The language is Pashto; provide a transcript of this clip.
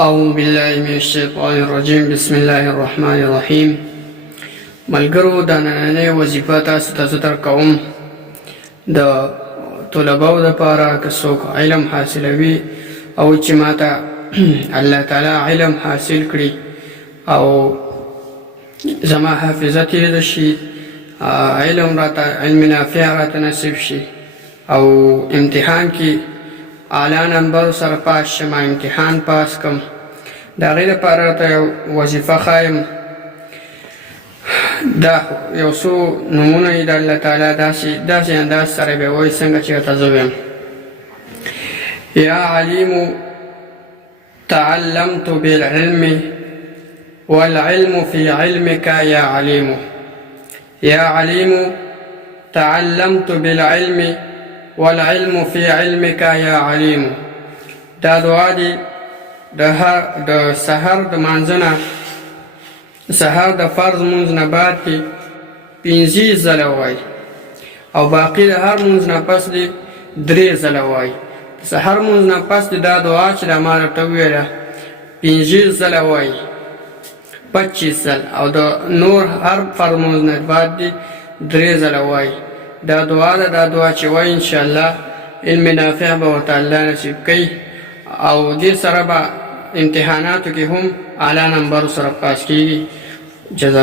أعوذ بالله من الشيطان الرجيم. بسم الله الرحمن الرحيم. ملګرو د نننۍ وظیفه تاسو ته درکوم د طلباو دپاره که څوک علم حاصلوي او چې ماته الله تعالی علم حاصل کړي او زما حافظه تېزه شي، علم نافع راته نصیب شي او امتحان کې اعلی نمبر سره پاس شم، امتحان پاس کم، د هغې دپاره راته یو وظیفه ښایم. دا یو څو نومونه یې د الله تعالی داسې انداز سره به وایي څنګه چې ورته زه ویم: یا علیم تعلمت بالعلم والعلم في علمك یا علیم. یا علیم تعلمت بالعلم والعلم في علمك یا علیم. دا دعا دی د سحر د مانځه نه، سحر د فرض مونځ نه بعد کې 5 ځله وایي او باقي د هر مونځ نه پس دی 3 ځله وایي. د سحر مونځ نه پس دی دا دعا چې دا ما درته وویله 5 ځله وایي، 25 ځل، او د نور هر فرض مونځ نه بعد دی 3 ځله وایي. دا دعا ده، دا دعا چې وایي انشاءالله علم نافع به ورته الله نصیب کوي او دې سره به امتحاناتو کې هم اعلی نمبر سره پاس کیږي. جزاک